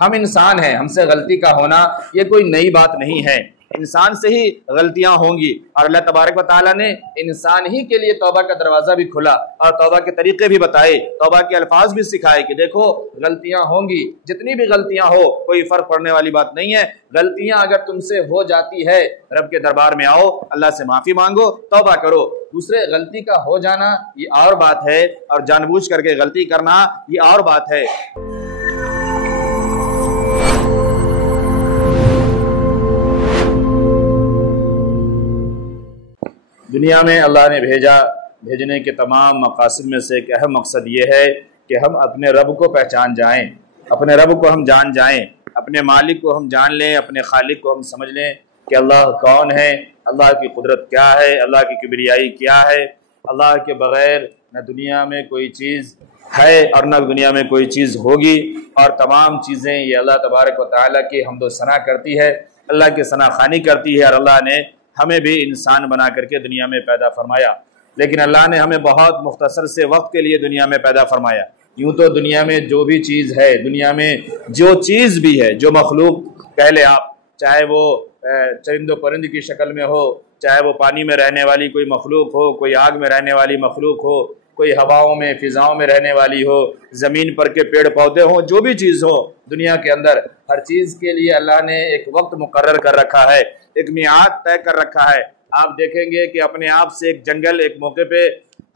ہم انسان ہیں، ہم سے غلطی کا ہونا یہ کوئی نئی بات نہیں ہے، انسان سے ہی غلطیاں ہوں گی، اور اللہ تبارک و تعالیٰ نے انسان ہی کے لیے توبہ کا دروازہ بھی کھلا اور توبہ کے طریقے بھی بتائے، توبہ کے الفاظ بھی سکھائے کہ دیکھو غلطیاں ہوں گی، جتنی بھی غلطیاں ہو کوئی فرق پڑنے والی بات نہیں ہے، غلطیاں اگر تم سے ہو جاتی ہے رب کے دربار میں آؤ، اللہ سے معافی مانگو، توبہ کرو۔ دوسرے غلطی کا ہو جانا یہ اور بات ہے، اور جان بوجھ کر کے غلطی کرنا یہ اور بات ہے۔ دنیا میں اللہ نے بھیجنے کے تمام مقاصد میں سے ایک اہم مقصد یہ ہے کہ ہم اپنے رب کو پہچان جائیں، اپنے رب کو ہم جان جائیں، اپنے مالک کو ہم جان لیں، اپنے خالق کو ہم سمجھ لیں کہ اللہ کون ہے، اللہ کی قدرت کیا ہے، اللہ کی کبریائی کیا ہے۔ اللہ کے بغیر نہ دنیا میں کوئی چیز ہے اور نہ دنیا میں کوئی چیز ہوگی، اور تمام چیزیں یہ اللہ تبارک و تعالیٰ کی حمد و ثنا کرتی ہے، اللہ کی ثنا خوانی کرتی ہے، اور اللہ نے ہمیں بھی انسان بنا کر کے دنیا میں پیدا فرمایا، لیکن اللہ نے ہمیں بہت مختصر سے وقت کے لیے دنیا میں پیدا فرمایا۔ یوں تو دنیا میں جو بھی چیز ہے، دنیا میں جو چیز بھی ہے، جو مخلوق کہہ لیں آپ، چاہے وہ چرند و پرند کی شکل میں ہو، چاہے وہ پانی میں رہنے والی کوئی مخلوق ہو، کوئی آگ میں رہنے والی مخلوق ہو، کوئی ہواؤں میں فضاؤں میں رہنے والی ہو، زمین پر کے پیڑ پودے ہوں، جو بھی چیز ہو دنیا کے اندر، ہر چیز کے لیے اللہ نے ایک وقت مقرر کر رکھا ہے، ایک میعاد طے کر رکھا ہے۔ آپ دیکھیں گے کہ اپنے آپ سے ایک جنگل ایک موقع پہ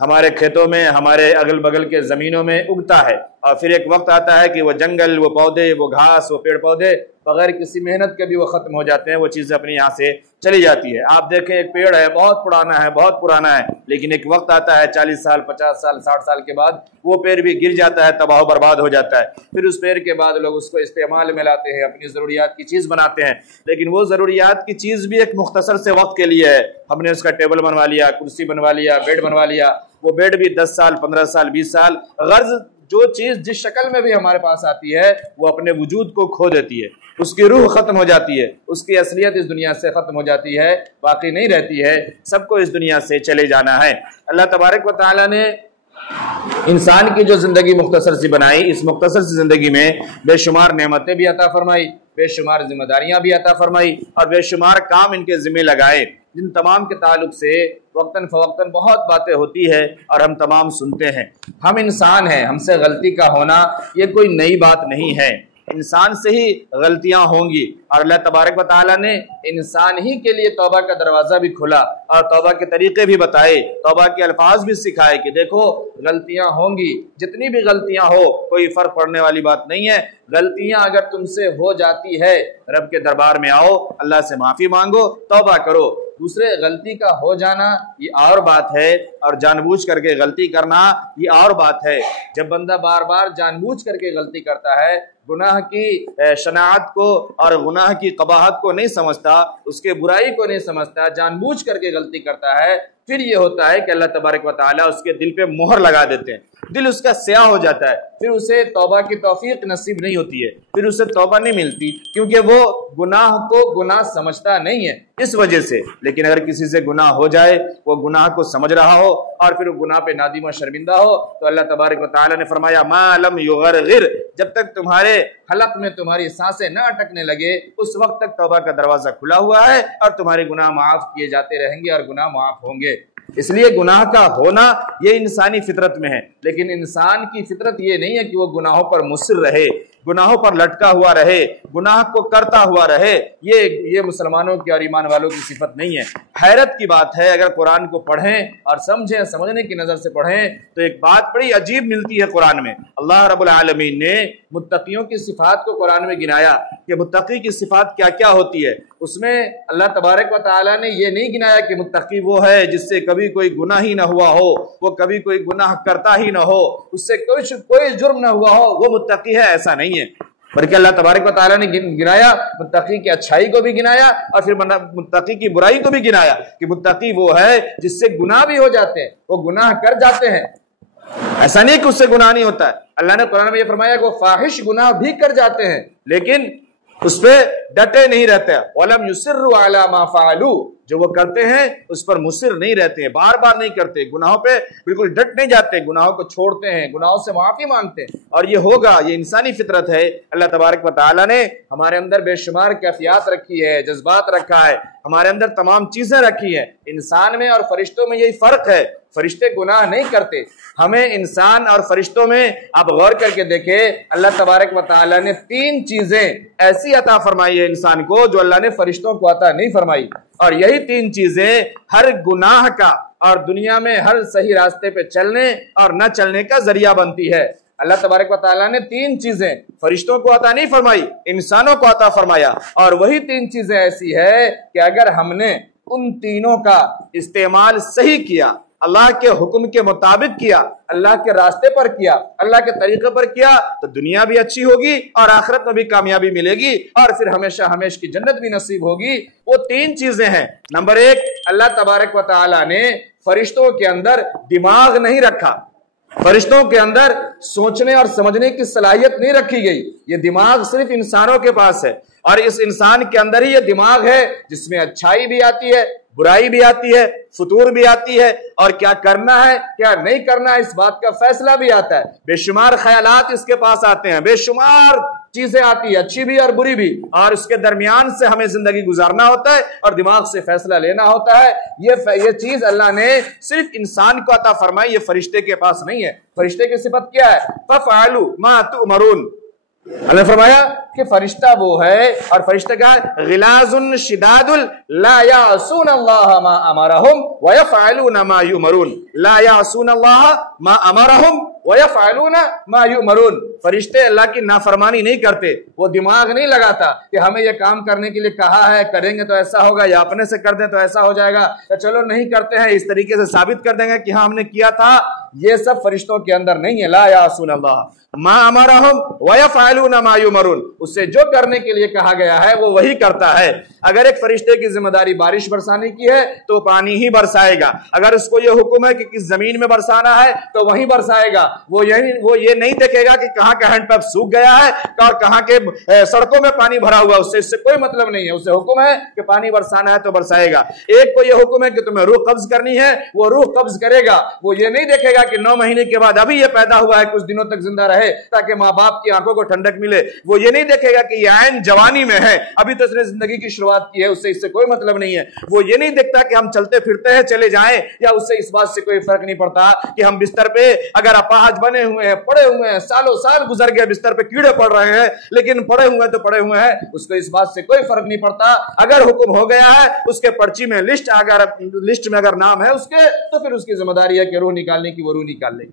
ہمارے کھیتوں میں، ہمارے اگل بگل کے زمینوں میں اگتا ہے، اور پھر ایک وقت آتا ہے کہ وہ جنگل، وہ پودے، وہ گھاس، وہ پیڑ پودے بغیر کسی محنت کے بھی وہ ختم ہو جاتے ہیں، وہ چیزیں اپنی یہاں سے چلی جاتی ہے۔ آپ دیکھیں ایک پیڑ ہے، بہت پرانا ہے، لیکن ایک وقت آتا ہے 40 سال 50 سال 60 سال کے بعد وہ پیڑ بھی گر جاتا ہے، تباہ و برباد ہو جاتا ہے۔ پھر اس پیڑ کے بعد لوگ اس کو استعمال میں لاتے ہیں، اپنی ضروریات کی چیز بناتے ہیں، لیکن وہ ضروریات کی چیز بھی ایک مختصر سے وقت کے لیے ہے۔ ہم نے اس کا ٹیبل بنوا لیا، کرسی بنوا لیا، بیڈ بنوا لیا، وہ بیڈ بھی 10 سال 15 سال 20 سال، غرض جو چیز جس شکل میں بھی ہمارے پاس آتی ہے وہ اپنے وجود کو کھو دیتی ہے، اس کی روح ختم ہو جاتی ہے، اس کی اصلیت اس دنیا سے ختم ہو جاتی ہے، باقی نہیں رہتی ہے، سب کو اس دنیا سے چلے جانا ہے۔ اللہ تبارک و تعالیٰ نے انسان کی جو زندگی مختصر سی بنائی، اس مختصر سی زندگی میں بے شمار نعمتیں بھی عطا فرمائی، بے شمار ذمہ داریاں بھی عطا فرمائی، اور بے شمار کام ان کے ذمہ لگائے، جن تمام کے تعلق سے وقتاً فوقتاً بہت باتیں ہوتی ہے اور ہم تمام سنتے ہیں۔ ہم انسان ہیں، ہم سے غلطی کا ہونا یہ کوئی نئی بات نہیں ہے، انسان سے ہی غلطیاں ہوں گی، اور اللہ تبارک و تعالیٰ نے انسان ہی کے لیے توبہ کا دروازہ بھی کھلا اور توبہ کے طریقے بھی بتائے، توبہ کے الفاظ بھی سکھائے کہ دیکھو غلطیاں ہوں گی، جتنی بھی غلطیاں ہو کوئی فرق پڑنے والی بات نہیں ہے، غلطیاں اگر تم سے ہو جاتی ہے رب کے دربار میں آؤ، اللہ سے معافی مانگو، توبہ کرو۔ دوسرے غلطی کا ہو جانا یہ اور بات ہے، اور جان بوجھ کر کے غلطی کرنا یہ اور بات ہے۔ جب بندہ بار بار جان بوجھ کر کے غلطی کرتا ہے، گناہ کی شناعت کو اور گناہ کی قباحت کو نہیں سمجھتا، اس کے برائی کو نہیں سمجھتا، جان بوجھ کر کے غلطی کرتا ہے، پھر یہ ہوتا ہے کہ اللہ تبارک و تعالیٰ اس کے دل پہ مہر لگا دیتے ہیں، دل اس کا سیاہ ہو جاتا ہے، پھر اسے توبہ کی توفیق نصیب نہیں ہوتی ہے، پھر اسے توبہ نہیں ملتی، کیونکہ وہ گناہ کو گناہ سمجھتا نہیں ہے اس وجہ سے۔ لیکن اگر کسی سے گناہ ہو جائے، وہ گناہ کو سمجھ رہا ہو اور پھر وہ گناہ پہ نادم و شرمندہ ہو، تو اللہ تبارک و تعالیٰ نے فرمایا ما لم یغرغر، جب تک تمہارے حلق میں تمہاری سانسیں نہ اٹکنے لگے اس وقت تک توبہ کا دروازہ کھلا ہوا ہے، اور تمہارے گناہ معاف کیے جاتے رہیں گے اور گناہ معاف ہوں گے۔ اس لیے گناہ کا ہونا یہ انسانی فطرت میں ہے، لیکن انسان کی فطرت یہ نہیں ہے کہ وہ گناہوں پر مصر رہے، گناہوں پر لٹکا ہوا رہے، گناہ کو کرتا ہوا رہے، یہ مسلمانوں کی اور ایمان والوں کی صفت نہیں ہے۔ حیرت کی بات ہے، اگر قرآن کو پڑھیں اور سمجھیں، سمجھنے کی نظر سے پڑھیں تو ایک بات بڑی عجیب ملتی ہے قرآن میں۔ اللہ رب العالمین نے متقیوں کی صفات کو قرآن میں گنایا کہ متقی کی صفات کیا کیا ہوتی ہے، اس میں اللہ تبارک و تعالیٰ نے یہ نہیں گنایا کہ متقی وہ ہے جس سے کبھی کوئی گناہ ہی نہ ہوا ہو، وہ کبھی کوئی گناہ کرتا ہی نہ ہو، اس سے کوئی جرم نہ ہوا ہو، وہ متقی ہے، ایسا نہیں ہے، بلکہ اللہ تبارک و تعالیٰ نے گنایا، متقی کی اچھائی کو بھی گنایا اور پھر متقی کی برائی کو بھی گنایا کہ متقی وہ ہے جس سے گناہ بھی ہو جاتے ہیں، وہ گناہ کر جاتے ہیں، ایسا نہیں کہ اس سے گناہ نہیں ہوتا ہے۔ اللہ نے قرآن میں یہ فرمایا کہ وہ فاحش گناہ بھی کر جاتے ہیں لیکن اس پہ ڈٹے نہیں رہتے. وَلَمْ يُصِرُّوا عَلَى مَا فَعَلُوا، جو وہ کرتے ہیں اس پر مصر نہیں رہتے ہیں، بار بار نہیں کرتے، گناہوں پہ بالکل ڈٹ نہیں جاتے، گناہوں کو چھوڑتے ہیں، گناہوں سے معافی مانگتے ہیں. اور یہ ہوگا، یہ انسانی فطرت ہے. اللہ تبارک و تعالیٰ نے ہمارے اندر بے شمار کیفیات رکھی ہے، جذبات رکھا ہے، ہمارے اندر تمام چیزیں رکھی ہیں. انسان میں اور فرشتوں میں یہی فرق ہے، فرشتے گناہ نہیں کرتے. ہمیں انسان اور فرشتوں میں آپ غور کر کے دیکھیں، اللہ تبارک و تعالیٰ نے 3 چیزیں ایسی عطا فرمائی ہے انسان کو جو اللہ نے فرشتوں کو عطا نہیں فرمائی. اور یہی 3 چیزیں ہر گناہ کا اور دنیا میں ہر صحیح راستے پہ چلنے اور نہ چلنے کا ذریعہ بنتی ہے. اللہ تبارک و تعالیٰ نے 3 چیزیں فرشتوں کو عطا نہیں فرمائی، انسانوں کو عطا فرمایا. اور وہی 3 چیزیں ایسی ہے کہ اگر ہم نے ان تینوں کا استعمال صحیح کیا، اللہ کے حکم کے مطابق کیا، اللہ کے راستے پر کیا، اللہ کے طریقے پر کیا، تو دنیا بھی اچھی ہوگی اور آخرت میں بھی کامیابی ملے گی اور پھر ہمیشہ ہمیشہ کی جنت بھی نصیب ہوگی. وہ 3 چیزیں ہیں. نمبر 1، اللہ تبارک و تعالیٰ نے فرشتوں کے اندر دماغ نہیں رکھا، فرشتوں کے اندر سوچنے اور سمجھنے کی صلاحیت نہیں رکھی گئی. یہ دماغ صرف انسانوں کے پاس ہے، اور اس انسان کے اندر ہی یہ دماغ ہے جس میں اچھائی بھی آتی ہے، برائی بھی آتی ہے، فطور بھی آتی ہے، اور کیا کرنا ہے کیا نہیں کرنا ہے اس بات کا فیصلہ بھی آتا ہے. بے شمار خیالات اس کے پاس آتے ہیں، بے شمار چیزیں آتی ہیں، اچھی بھی اور بری بھی، اور اس کے درمیان سے ہمیں زندگی گزارنا ہوتا ہے اور دماغ سے فیصلہ لینا ہوتا ہے. یہ چیز اللہ نے صرف انسان کو عطا فرمائی، یہ فرشتے کے پاس نہیں ہے. فرشتے کی صفت کیا ہے؟ فَفْعَلُوا مَا تُؤْمَرُونَ. اللہ نے فرمایا کہ فرشتہ وہ ہے، اور فرشتہ کا غلاظ شداد لا یعصون اللہ ما امرہم ویفعلون ما یؤمرون. لا یعصون اللہ ما امرہم ویفعلون ما یؤمرون. فرشتے اللہ کی نافرمانی نہیں کرتے. وہ دماغ نہیں لگاتا کہ ہمیں یہ کام کرنے کے لیے کہا ہے، کریں گے تو ایسا ہوگا، یا اپنے سے کر دیں تو ایسا ہو جائے گا، یا چلو نہیں کرتے ہیں، اس طریقے سے ثابت کر دیں گے کہ ہاں ہم نے کیا تھا. یہ سب فرشتوں کے اندر نہیں ہے. لا یعصون اللہ ما امرہم ویفعلون ما یؤمرون. اس سے جو کرنے کے لیے کہا گیا ہے وہ وہی کرتا ہے. اگر ایک فرشتے کی ذمہ داری بارش برسانے کی ہے تو پانی ہی برسائے گا. اگر اس کو یہ حکم ہے کہ کس زمین میں برسانا ہے تو وہیں برسائے گا. وہ یہ نہیں دیکھے گا کہ کہاں کا ہینڈ پمپ سوکھ گیا ہے اور کہاں کے سڑکوں میں پانی بھرا ہوا. اس سے کوئی مطلب نہیں ہے. اسے حکم ہے کہ پانی برسانا ہے تو برسائے گا. ایک کو یہ حکم ہے کہ تمہیں روح قبض کرنی ہے، وہ روح قبض کرے گا. وہ یہ نہیں دیکھے گا کہ 9 مہینے کے بعد ابھی یہ پیدا ہوا ہے، کچھ دنوں تک زندہ رہے تاکہ ماں باپ کی آنکھوں کو ٹھنڈک ملے. وہ یہ نہیں دیکھے گا کہ یہ عین جوانی میں ہے، ابھی تو اس نے زندگی کی شروعات کی ہے. اس سے کوئی مطلب نہیں ہے. وہ یہ نہیں دیکھتا کہ ہم چلتے پھرتے ہیں چلے جائیں، یا اس سے اس بات سے کوئی فرق نہیں پڑتا کہ ہم بستر پہ اگر اپاہج بنے ہوئے ہیں، پڑے ہوئے ہیں، سالوں سال گزر گئے، بستر پہ کیڑے پڑ رہے ہیں، لیکن پڑے ہوئے تو پڑے ہوئے ہیں. اس کو اس بات سے کوئی فرق نہیں پڑتا. اگر حکم ہو گیا ہے، اس کے پرچی میں لسٹ میں اگر نام ہے اس کے، تو پھر اس کی ذمہ داری ہے کہ روح نکالنے کی وہ روح نکال لے.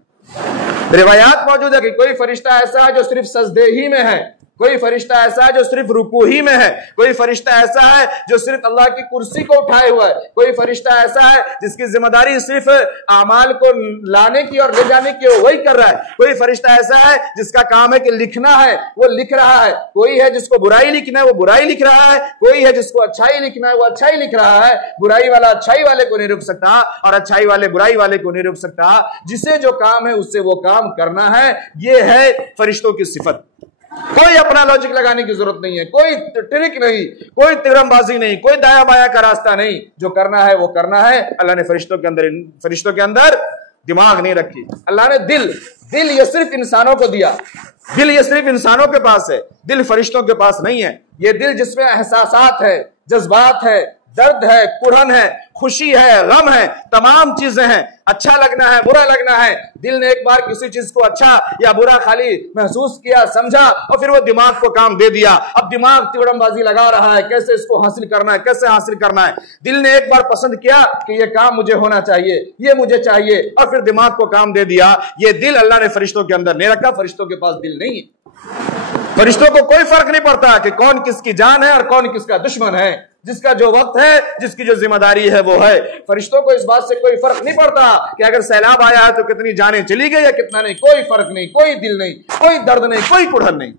روایات موجود ہے کہ کوئی فرشتہ ایسا ہے جو صرف سجدے ہی میں ہے، کوئی فرشتہ ایسا ہے جو صرف رکوع ہی میں ہے، کوئی فرشتہ ایسا ہے جو صرف اللہ کی کرسی کو اٹھائے ہوا ہے، کوئی فرشتہ ایسا ہے جس کی ذمہ داری صرف اعمال کو لانے کی اور لے جانے کی وہی کر رہا ہے، کوئی فرشتہ ایسا ہے جس کا کام ہے کہ لکھنا ہے وہ لکھ رہا ہے، کوئی ہے جس کو برائی لکھنا ہے وہ برائی لکھ رہا ہے، کوئی ہے جس کو اچھائی لکھنا ہے وہ اچھائی لکھ رہا ہے. برائی والا اچھائی والے کو نہیں روک سکتا اور اچھائی والے برائی والے کو نہیں روک سکتا. جسے جو کام ہے اس سے وہ کام کرنا ہے. یہ ہے فرشتوں کی صفت. کوئی اپنا لاجک لگانے کی ضرورت نہیں ہے، کوئی ٹرک نہیں، کوئی تیرم بازی نہیں، کوئی دایا بایا کا راستہ نہیں. جو کرنا ہے وہ کرنا ہے. اللہ نے فرشتوں کے اندر دماغ نہیں رکھی. اللہ نے دل یہ صرف انسانوں کو دیا. دل یہ صرف انسانوں کے پاس ہے، دل فرشتوں کے پاس نہیں ہے. یہ دل جس میں احساسات ہے، جذبات ہے، درد ہے، کڑھن ہے، خوشی ہے، غم ہے، تمام چیزیں ہیں. اچھا لگنا ہے، برا لگنا ہے. دل نے ایک بار کسی چیز کو اچھا یا برا خالی محسوس کیا، سمجھا، اور پھر وہ دماغ کو کام دے دیا. اب دماغ تگڑم بازی لگا رہا ہے کیسے اس کو حاصل کرنا ہے، کیسے حاصل کرنا ہے. دل نے ایک بار پسند کیا کہ یہ کام مجھے ہونا چاہیے، یہ مجھے چاہیے، اور پھر دماغ کو کام دے دیا. یہ دل اللہ نے فرشتوں کے اندر نہیں رکھا. فرشتوں کے پاس دل نہیں ہے. فرشتوں کو کوئی فرق نہیں پڑتا کہ کون کس کی جان ہے اور کون کس کا دشمن ہے. جس کا جو وقت ہے، جس کی جو ذمہ داری ہے وہ ہے. فرشتوں کو اس بات سے کوئی فرق نہیں پڑتا کہ اگر سیلاب آیا ہے تو کتنی جانیں چلی گئی یا کتنا نہیں. کوئی فرق نہیں، کوئی دل نہیں، کوئی درد نہیں، کوئی کڑھن نہیں.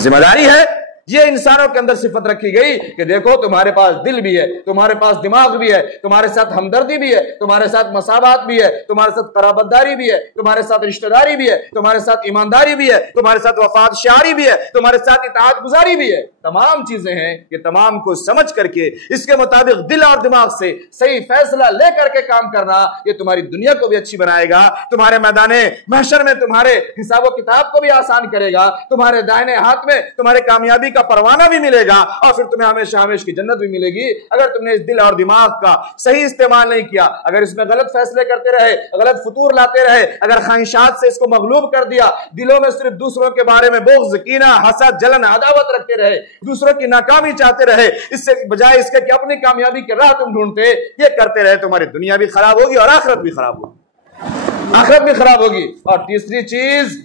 ذمہ داری ہے. یہ انسانوں کے اندر صفت رکھی گئی کہ دیکھو تمہارے پاس دل بھی ہے، تمہارے پاس دماغ بھی ہے، تمہارے ساتھ ہمدردی بھی ہے، تمہارے ساتھ مساوات بھی ہے، تمہارے ساتھ قرابت داری بھی ہے، تمہارے ساتھ رشتہ داری بھی ہے، تمہارے ساتھ ایمانداری بھی ہے، تمہارے ساتھ وفات شعاری بھی ہے، تمہارے ساتھ اطاعت گزاری بھی ہے۔ تمام چیزیں ہیں، یہ تمام کو سمجھ کر کے اس کے مطابق دل اور دماغ سے صحیح فیصلہ لے کر کے کام کرنا، یہ تمہاری دنیا کو بھی اچھی بنائے گا، تمہارے میدان محشر میں تمہارے حساب و کتاب کو بھی آسان کرے گا، تمہارے دائیں ہاتھ میں تمہارے کامیابی کا پروانہ بھی ملے گا، اور پھر تمہیں ہمیشہ ہمیشہ کی جنت بھی ملے گی۔ اگر تم نے اس دل اور دماغ کا صحیح استعمال نہیں کیا، اگر اس میں غلط فیصلے کرتے رہے، غلط فطور لاتے رہے، اگر خواہشات سے اس کو مغلوب کر دیا، دلوں میں صرف دوسروں کے بارے میں بغض، کینہ، حسد، جلن، عداوت رکھتے رہے، دوسروں کی ناکامی چاہتے رہے، اس سے بجائے اس کے کہ اپنی کامیابی کی راہ تم ڈھونڈتے، یہ کرتے رہے، تمہاری دنیا بھی خراب ہوگی اور آخرت بھی خراب ہوگی، آخرت بھی خراب ہوگی۔ اور تیسری چیز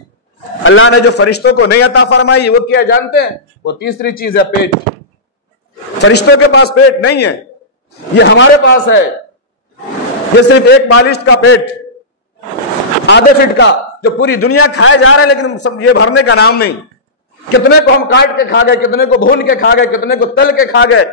اللہ نے جو فرشتوں کو نہیں عطا فرمائی وہ کیا جانتے ہیں؟ وہ تیسری چیز ہے پیٹ۔ فرشتوں کے پاس پیٹ نہیں ہے، یہ ہمارے پاس ہے۔ یہ صرف ایک بالشت کا پیٹ، آدھے فٹ کا، جو پوری دنیا کھائے جا رہے ہیں، لیکن یہ بھرنے کا نام نہیں۔ کتنے کو ہم کاٹ کے کھا گئے، کتنے کو بھون کے کھا گئے، کتنے کو تل کے کھا گئے،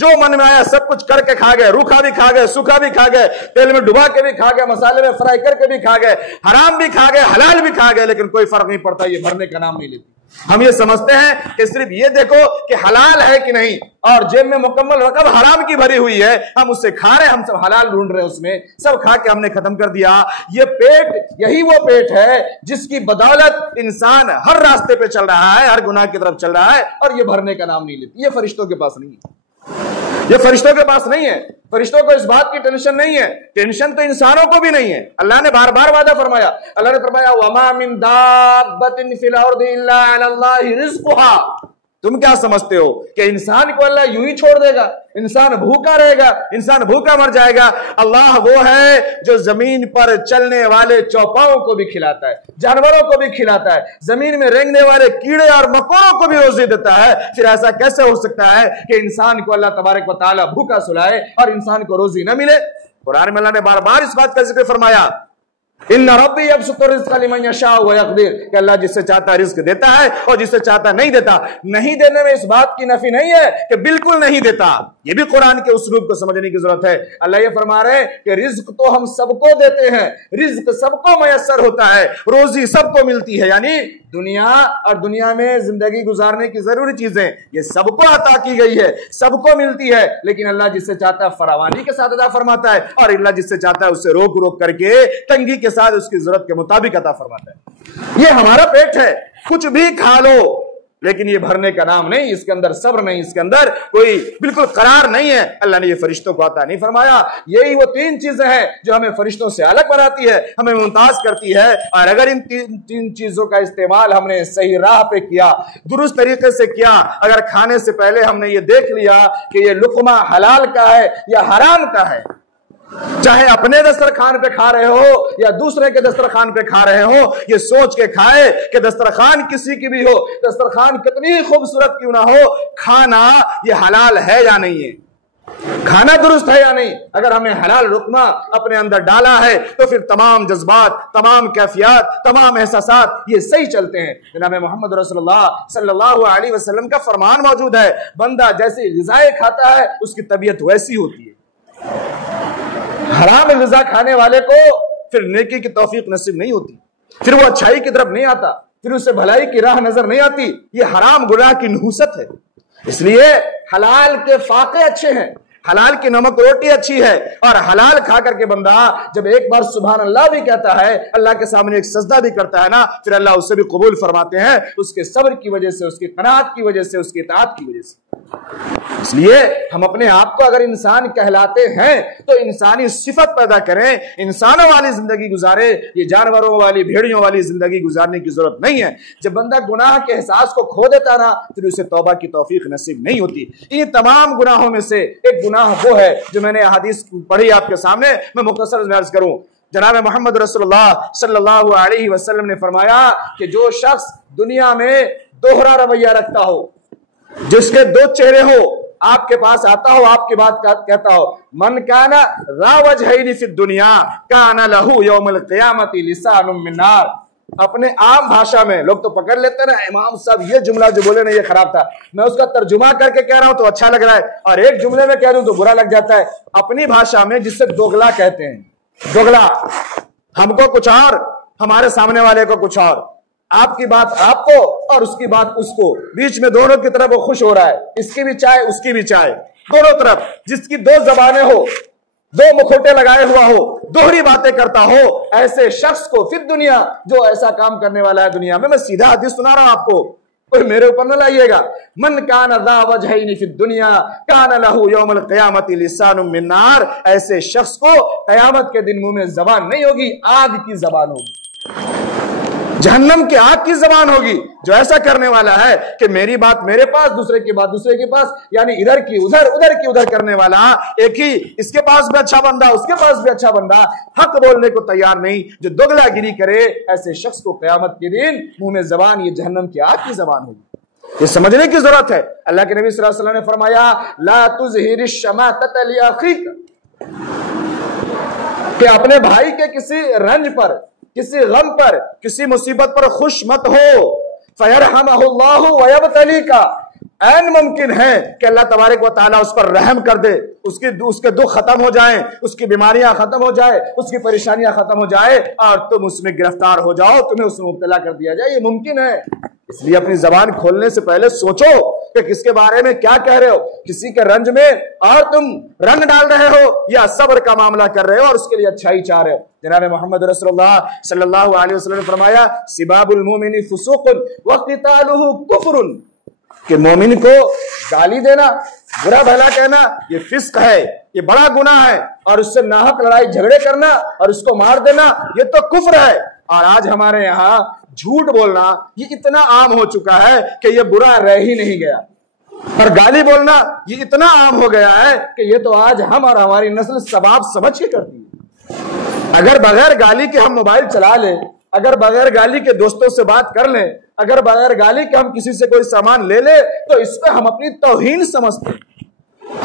جو من میں آیا سب کچھ کر کے کھا گئے، روکھا بھی کھا گئے، سوکھا بھی کھا گئے، تیل میں ڈبا کے بھی کھا گئے، مسالے میں فرائی کر کے بھی کھا گئے، حرام بھی کھا گئے، حلال بھی کھا گئے، لیکن کوئی فرق نہیں پڑتا، یہ بھرنے کا نام نہیں لیتی۔ ہم یہ سمجھتے ہیں کہ صرف یہ دیکھو کہ حلال ہے کہ نہیں، اور جیب میں مکمل رقم حرام کی بھری ہوئی ہے، ہم اس سے کھا رہے ہیں، ہم سب حلال ڈھونڈ رہے ہیں، اس میں سب کھا کے ہم نے ختم کر دیا۔ یہ پیٹ، یہی وہ پیٹ ہے جس کی بدولت انسان ہر راستے پہ چل رہا ہے، ہر گناہ کی طرف چل رہا ہے، اور یہ بھرنے کا نام نہیں لیتی۔ یہ فرشتوں کے پاس نہیں ہے، یہ فرشتوں کے پاس نہیں ہے۔ فرشتوں کو اس بات کی ٹینشن نہیں ہے، ٹینشن تو انسانوں کو بھی نہیں ہے۔ اللہ نے بار بار وعدہ فرمایا، اللہ نے فرمایا وَمَا مِن دَابَّةٍ فِي الْأَرْضِ إِلَّا عَلَى اللَّهِ رِزْقُهَا۔ تم کیا سمجھتے ہو کہ انسان کو اللہ یوں ہی چھوڑ دے گا؟ انسان بھوکا رہے گا، انسان بھوکا مر جائے گا؟ اللہ وہ ہے جو زمین پر چلنے والے چوپاؤں کو بھی کھلاتا ہے، جانوروں کو بھی کھلاتا ہے، زمین میں رینگنے والے کیڑے اور مکوڑوں کو بھی روزی دیتا ہے۔ پھر ایسا کیسے ہو سکتا ہے کہ انسان کو اللہ تبارک و تعالیٰ بھوکا سلائے اور انسان کو روزی نہ ملے؟ قرآن میں اللہ نے بار بار اس بات کا ذکر فرمایا، ان ربی یبسط الرزق لمن یشاء ویقدر، کہ اللہ جس سے چاہتا ہے رزق دیتا ہے اور جس سے چاہتا نہیں دیتا۔ نہیں دینے میں اس بات کی نفی نہیں ہے کہ بالکل نہیں دیتا، یہ بھی قرآن کے اسلوب کو سمجھنے کی ضرورت ہے۔ اللہ یہ فرما رہے ہیں کہ رزق تو ہم سب کو دیتے ہیں، رزق سب کو میسر ہوتا ہے، روزی سب کو ملتی ہے، یعنی دنیا اور دنیا میں زندگی گزارنے کی ضروری چیزیں یہ سب کو عطا کی گئی ہے، سب کو ملتی ہے، لیکن اللہ جس سے چاہتا ہے فراوانی کے ساتھ عطا فرماتا ہے، اور اللہ جس سے چاہتا ہے اس سے روک روک کر کے تنگی کے ساتھ اس کی ضرورت کے مطابق عطا فرماتا ہے۔ یہ ہمارا پیٹ ہے، کچھ بھی کھا لو، لیکن یہ بھرنے کا نام نہیں، اس کے اندر صبر نہیں، اس کے اندر کوئی بالکل قرار نہیں ہے۔ اللہ نے یہ فرشتوں کو عطا نہیں فرمایا۔ یہی وہ تین چیزیں ہیں جو ہمیں فرشتوں سے الگ بناتی ہے، ہمیں ممتاز کرتی ہے، اور اگر ان تین چیزوں کا استعمال ہم نے صحیح راہ پہ کیا، درست طریقے سے کیا، اگر کھانے سے پہلے ہم نے یہ دیکھ لیا کہ یہ لقمہ حلال کا ہے یا حرام کا ہے، چاہے اپنے دسترخوان پہ کھا رہے ہو یا دوسرے کے دسترخوان پہ کھا رہے ہو، یہ سوچ کے کھائے کہ دسترخوان کسی کی بھی ہو، دسترخوان کتنی خوبصورت کیوں نہ ہو، کھانا یہ حلال ہے یا نہیں ہے، کھانا درست ہے یا نہیں۔ اگر ہم نے حلال لقمہ اپنے اندر ڈالا ہے تو پھر تمام جذبات، تمام کیفیات، تمام احساسات یہ صحیح چلتے ہیں۔ جناب محمد رسول اللہ صلی اللہ علیہ وسلم کا فرمان موجود ہے، بندہ جیسی غذائیں کھاتا ہے اس کی طبیعت ویسی ہوتی ہے۔ حرام غذا کھانے والے کو پھر نیکی کی توفیق نصیب نہیں ہوتی، پھر وہ اچھائی کی طرف نہیں آتا، پھر اسے بھلائی کی راہ نظر نہیں آتی۔ یہ حرام گناہ کی نحوست ہے۔ اس لیے حلال کے فاقے اچھے ہیں، حلال کی نمک روٹی اچھی ہے، اور حلال کھا کر کے بندہ جب ایک بار سبحان اللہ بھی کہتا ہے، اللہ کے سامنے ایک سجدہ بھی کرتا ہے نا، پھر اللہ اسے بھی قبول فرماتے ہیں، اس کے صبر کی وجہ سے، اس کی قناعت کی وجہ سے، اس کی اطاعت کی وجہ سے۔ اس لیے ہم اپنے آپ کو اگر انسان کہلاتے ہیں تو انسانی صفت پیدا کریں، انسانوں والی زندگی گزارے، یہ جانوروں والی، بھیڑیوں والی زندگی گزارنے کی ضرورت نہیں ہے۔ جب بندہ گناہ کے احساس کو کھو دیتا نا، پھر اسے توبہ کی توفیق نصیب نہیں ہوتی۔ ان تمام گناہوں میں سے ایک گناہ وہ ہے جو میں نے حدیث پڑھی آپ کے سامنے، میں مختصر عرض کروں۔ جناب محمد رسول اللہ صلی اللہ علیہ وسلم نے فرمایا کہ جو شخص دنیا میں دوہرا رویہ رکھتا ہو، جس کے دو چہرے ہو، آپ کے پاس آتا ہو، آپ کی بات کہتا ہو، من کانا را وجہین فی الدنیا کانا لہو یوم القیامت لسان من نار، اپنے عام بھاشا میں لوگ تو پکڑ لیتے نا امام صاحب یہ جملہ جو بولے نا یہ خراب تھا، میں اس کا ترجمہ کر کے کہہ رہا ہوں تو اچھا لگ رہا ہے، اور ایک جملے میں کہہ دوں تو برا لگ جاتا ہے. اپنی بھاشا میں جس سے دوگلا کہتے ہیں، دوگلا، ہم کو کچھ اور، ہمارے سامنے والے کو کچھ اور، آپ کی بات آپ کو اور اس کی بات اس کو، بیچ میں دونوں کی طرف وہ خوش ہو رہا ہے، اس کی بھی چائے اس کی بھی چائے، دونوں طرف. جس کی دو زبانیں ہو، دو مکھوٹے لگائے ہوا ہو، دوہری باتیں کرتا ہو، ایسے شخص کو فی الدنیا، جو ایسا کام کرنے والا ہے دنیا میں سیدھا حدیث سنا رہا ہوں آپ کو، کوئی میرے اوپر نہ لائیے گا. من کان ذا وجہین فی الدنیا کان لہ یوم القیامت لسان من نار. ایسے شخص کو قیامت کے دن منہ میں زبان نہیں ہوگی، آگ کی زبان ہوگی، جہنم کی آگ کی زبان ہوگی. جو ایسا کرنے والا ہے کہ میری بات میرے پاس، دوسرے کی بات دوسرے کے پاس، یعنی ادھر کی ادھر ادھر کی ادھر کرنے والا، ایک ہی اس کے پاس بھی اچھا بندہ اس کے پاس بھی اچھا بندہ، حق بولنے کو تیار نہیں، جو دوگلا گیری کرے، ایسے شخص کو قیامت کے دن منہ میں زبان یہ جہنم کی آگ کی زبان ہوگی. یہ سمجھنے کی ضرورت ہے. اللہ کے نبی صلی اللہ علیہ وسلم نے فرمایا لا تظہر الشماتۃ لاخیک، کہ اپنے بھائی کے کسی رنج پر، کسی غم پر، کسی مصیبت پر خوش مت ہو. فَيَرْحَمَهُ اللَّهُ وَيَبْتَلِيكَ، این ممکن ہے کہ اللہ تبارک و تعالیٰ اس پر رحم کر دے، اس کے دکھ ختم ہو جائیں، اس کی بیماریاں ختم ہو جائے، اس کی پریشانیاں ختم ہو جائے، اور تم اس میں گرفتار ہو جاؤ، تمہیں اس میں مبتلا کر دیا جائے. یہ ممکن ہے. اس لیے اپنی زبان کھولنے سے پہلے سوچو کہ کس کے بارے میں کیا کہہ رہے ہو. کسی کے رنج میں اور تم رنگ ڈال رہے ہو یا صبر کا معاملہ کر رہے ہو اور اس کے لیے اچھائی چاہ رہے ہو. جناب محمد رسول اللہ صلی اللہ علیہ وسلم نے فرمایا سباب المومن فسوق وقتالہ کفر، کہ مومن کو گالی دینا، برا بھلا کہنا، یہ فسق ہے، یہ بڑا گناہ ہے، اور اس سے ناحق لڑائی جھگڑے کرنا اور اس کو مار دینا یہ تو کفر ہے. اور آج ہمارے یہاں جھوٹ بولنا یہ اتنا عام ہو چکا ہے کہ یہ برا رہ ہی نہیں گیا، اور گالی بولنا یہ اتنا عام ہو گیا ہے کہ یہ تو آج ہم اور ہماری نسل ثواب سمجھ کے کرتی ہے. اگر بغیر گالی کے ہم موبائل چلا لیں، اگر بغیر گالی کے دوستوں سے بات کر لیں، اگر بغیر گالی کے ہم کسی سے کوئی سامان لے لیں، تو اس پہ ہم اپنی توہین سمجھتے ہیں.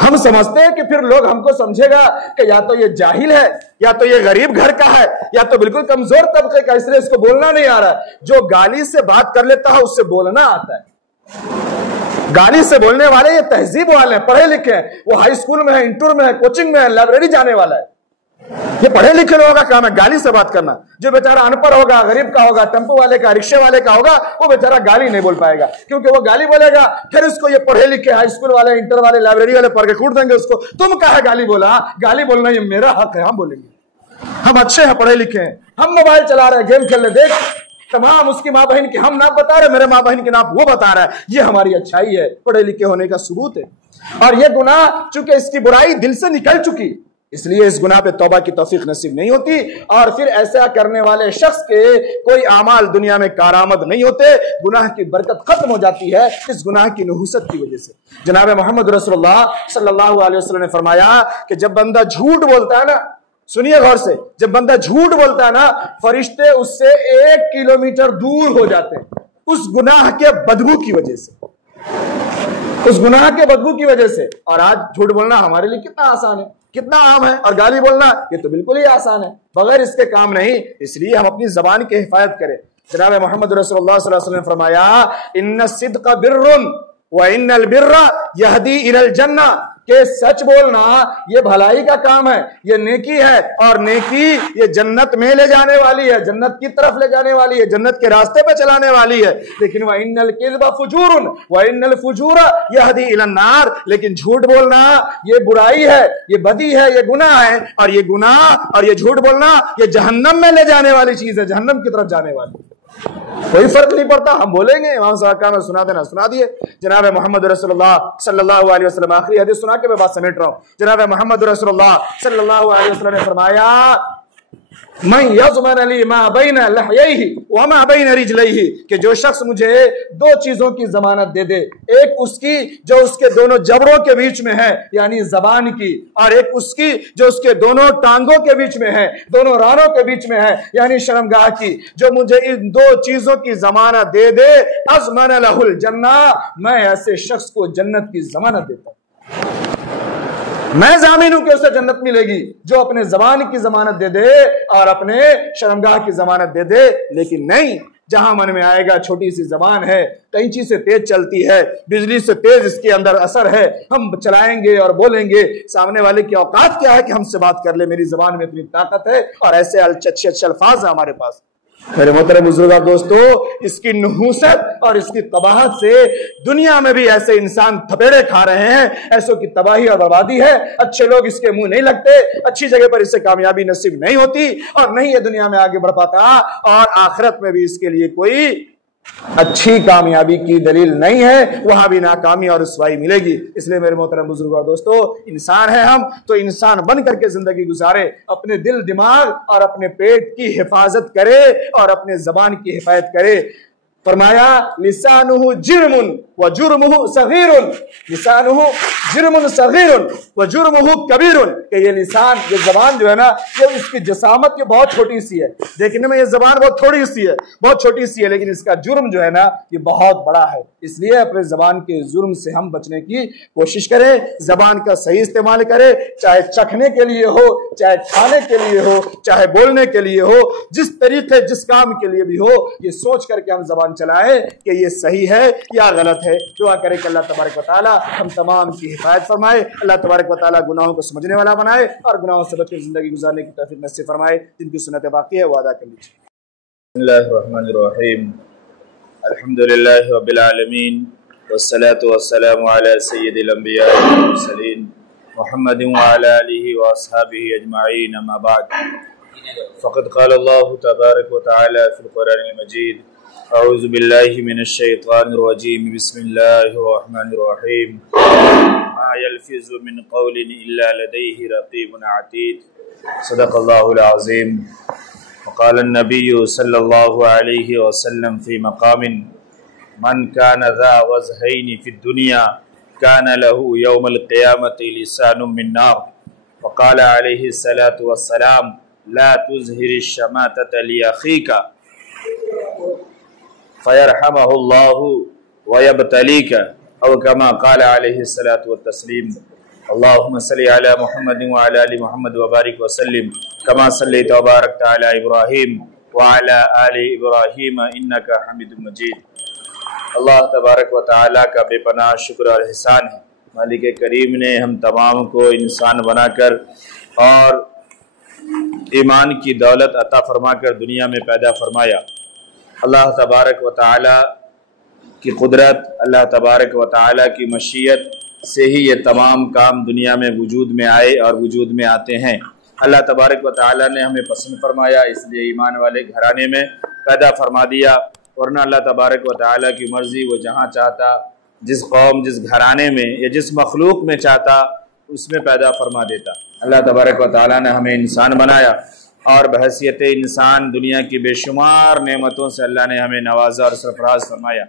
ہم سمجھتے ہیں کہ پھر لوگ ہم کو سمجھے گا کہ یا تو یہ جاہل ہے، یا تو یہ غریب گھر کا ہے، یا تو بالکل کمزور طبقے کا، اس لیے اس کو بولنا نہیں آ رہا ہے. جو گالی سے بات کر لیتا ہے اس سے بولنا آتا ہے. گالی سے بولنے والے یہ تہذیب والے ہیں، پڑھے لکھے ہیں، وہ ہائی اسکول میں ہے، انٹر میں ہے، کوچنگ میں ہے، لائبریری جانے والا ہے. یہ پڑھے لکھے لوگوں کا کام ہے گالی سے بات کرنا. جو بیچارہ ان پڑھ ہوگا، غریب کا ہوگا، ٹیمپو والے کا، رکشے والے کا ہوگا، وہ بیچارہ گالی نہیں بول پائے گا، کیونکہ وہ گالی بولے گا پھر اس کو یہ پڑھے لکھے ہائی اسکول والے، انٹر والے، لائبریری والے پڑھ کے کوٹ دیں گے اس کو. تم کہا گالی بولا؟ گالی بولنا یہ میرا حق ہے، ہم بولیں گے. ہم اچھے ہیں، پڑھے لکھے ہیں، ہم موبائل چلا رہے ہیں، گیم کھیل رہے، دیکھ تمام اس کی ماں بہن کی ہم نام بتا رہے، میرے ماں بہن کے نام وہ بتا رہا ہے. یہ ہماری اچھائی ہے، پڑھے لکھے ہونے کا ثبوت ہے. اور یہ گناہ چونکہ اس کی برائی دل سے نکل چکی، اس لیے اس گناہ پہ توبہ کی توفیق نصیب نہیں ہوتی، اور پھر ایسا کرنے والے شخص کے کوئی اعمال دنیا میں کارآمد نہیں ہوتے. گناہ کی برکت ختم ہو جاتی ہے اس گناہ کی نحوست کی وجہ سے. جناب محمد رسول اللہ صلی اللہ علیہ وسلم نے فرمایا کہ جب بندہ جھوٹ بولتا ہے نا، سنیے غور سے، جب بندہ جھوٹ بولتا ہے نا، فرشتے اس سے 1 کلومیٹر دور ہو جاتے ہیں اس گناہ کے بدبو کی وجہ سے، اس گناہ کے بدبو کی وجہ سے. اور آج جھوٹ بولنا ہمارے لیے کتنا آسان ہے، کتنا عام ہے، اور گالی بولنا یہ تو بالکل ہی آسان ہے، بغیر اس کے کام نہیں. اس لیے ہم اپنی زبان کی حفاظت کریں. جناب محمد رسول اللہ صلی اللہ علیہ وسلم نے فرمایا ان الصدق بر وان البر یہدی الی الجنہ، کہ سچ بولنا یہ بھلائی کا کام ہے، یہ نیکی ہے، اور نیکی یہ جنت میں لے جانے والی ہے، جنت کی طرف لے جانے والی ہے، جنت کے راستے پہ چلانے والی ہے. لیکن وَإِنَّ الْكِذْبَ فُجُورٌ وَإِنَّ الْفُجُورَ يَهْدِي إِلَى النَّارِ، لیکن جھوٹ بولنا یہ برائی ہے، یہ بدی ہے، یہ گناہ ہے، اور یہ گناہ اور یہ جھوٹ بولنا یہ جہنم میں لے جانے والی چیز ہے، جہنم کی طرف جانے والی. کوئی فرق نہیں پڑتا، ہم بولیں گے امام صاحب کا میں سنا دینا سنا دیے. جناب محمد رسول اللہ صلی اللہ علیہ وسلم، آخری حدیث سنا کے میں بات سمیٹ رہا ہوں. جناب محمد رسول اللہ صلی اللہ علیہ وسلم نے فرمایا من یضمن لی ما بین لحییہ وما بین رجلیہ، کہ جو شخص مجھے 2 چیزوں کی ضمانت دے دے، ایک اس کی جو اس کے دونوں جبڑوں کے بیچ میں ہے یعنی زبان کی، اور ایک اس کی جو اس کے دونوں ٹانگوں کے بیچ میں ہے، دونوں رانوں کے بیچ میں ہے یعنی شرمگاہ کی، جو مجھے ان 2 چیزوں کی ضمانت دے دے اضمن لہ الجنہ، میں ایسے شخص کو جنت کی ضمانت دیتا ہوں. میں ضامن ہوں کہ اسے جنت ملے گی جو اپنے زبان کی ضمانت دے دے اور اپنے شرمگاہ کی ضمانت دے دے، لیکن نہیں، جہاں من میں آئے گا چھوٹی سی زبان ہے، کینچی سے تیز چلتی ہے، بجلی سے تیز اس کے اندر اثر ہے، ہم چلائیں گے اور بولیں گے، سامنے والے کی اوقات کیا ہے کہ ہم سے بات کر لے، میری زبان میں اتنی طاقت ہے، اور ایسے اچھے اچھے الفاظ ہیں ہمارے پاس۔ میرے محترم بزرگوں دوستو، اس کی نحوست اور اس کی قباحت سے دنیا میں بھی ایسے انسان تھپیڑے کھا رہے ہیں، ایسوں کی تباہی اور بربادی ہے، اچھے لوگ اس کے منہ نہیں لگتے، اچھی جگہ پر اسے کامیابی نصیب نہیں ہوتی، اور نہیں یہ دنیا میں آگے بڑھ پاتا، اور آخرت میں بھی اس کے لیے کوئی اچھی کامیابی کی دلیل نہیں ہے، وہاں بھی ناکامی اور رسوائی ملے گی۔ اس لیے میرے محترم بزرگوں دوستو، انسان ہیں ہم تو انسان بن کر کے زندگی گزارے، اپنے دل دماغ اور اپنے پیٹ کی حفاظت کرے اور اپنے زبان کی حفاظت کرے۔ فرمایا لسانہ جرم و جرمہ صغیر، لسانہ جرم صغیر و جرمہ کبیر، کہ یہ لسان، یہ زبان جو ہے نا، یہ اس کی جسامت یہ بہت چھوٹی سی ہے، دیکھنے میں یہ زبان بہت تھوڑی سی ہے، بہت چھوٹی سی ہے، لیکن اس کا جرم جو ہے نا یہ بہت بڑا ہے۔ اس لیے اپنے زبان کے جرم سے ہم بچنے کی کوشش کریں، زبان کا صحیح استعمال کریں، چاہے چکھنے کے لیے ہو، چاہے کھانے کے لیے ہو، چاہے بولنے کے لیے ہو، جس طریقے جس کام کے لیے بھی ہو، یہ سوچ کر کے ہم زبان چلائے کہ یہ صحیح ہے یا غلط ہے۔ دعا کرے کہ اللہ تبارک و تعالی ہم تمام کی حفاظت فرمائے، اللہ تبارک و تعالی گناہوں کو سمجھنے والا بنائے اور گناہوں سے بچ کر زندگی گزارنے کی توفیق نصیب فرمائے۔ جن کی سنتیں باقی ہے وہ ادا کر لیجیے۔ بسم اللہ الرحمن الرحیم، الحمدللہ رب العالمین، والصلاة والسلام علی سید الانبیاء والمرسلین محمد وعلی آلہ واصحابہ اجمعین، اما بعد، فقد قال اللہ تبارک و تعالی فی القرآن المجید، اعوذ باللہ من الشیطان الرجیم، بسم اللہ الرحمن الرحیم، ما یلفظ من قول الا لدیہ رقیب عتید، صدق اللہ العظیم۔ وقال النبی صلی اللہ علیہ وسلم فی مقام، من کان ذا وجہین فی الدنیا کان له یوم القیامت لسان من نار، وقال علیہ الصلاة والسلام لا تظہر الشماتۃ لأخیک فیرحمہ اللہ ویبتلیک، او کما قال علیہ الصلاة والتسلیم۔ اللہم صلی علی محمد وعلی آل محمد وبارک وسلم کما صلیت وبارکت علی ابراہیم وعلی آل ابراہیم انک حمید مجید۔ اللہ تبارک و تعالیٰ کا بے پناہ شکر اور احسان ہے، مالک کریم نے ہم تمام کو انسان بنا کر اور ایمان کی دولت عطا فرما کر دنیا میں پیدا فرمایا۔ اللہ تبارک و تعالیٰ کی قدرت، اللہ تبارک و تعالیٰ کی مشیت سے ہی یہ تمام کام دنیا میں وجود میں آئے اور وجود میں آتے ہیں۔ اللہ تبارک و تعالیٰ نے ہمیں پسند فرمایا، اس لیے ایمان والے گھرانے میں پیدا فرما دیا، ورنہ اللہ تبارک و تعالیٰ کی مرضی وہ جہاں چاہتا، جس قوم، جس گھرانے میں یا جس مخلوق میں چاہتا اس میں پیدا فرما دیتا۔ اللہ تبارک و تعالیٰ نے ہمیں انسان بنایا اور بحیثیت انسان دنیا کی بے شمار نعمتوں سے اللہ نے ہمیں نوازا اور سرفراز فرمایا۔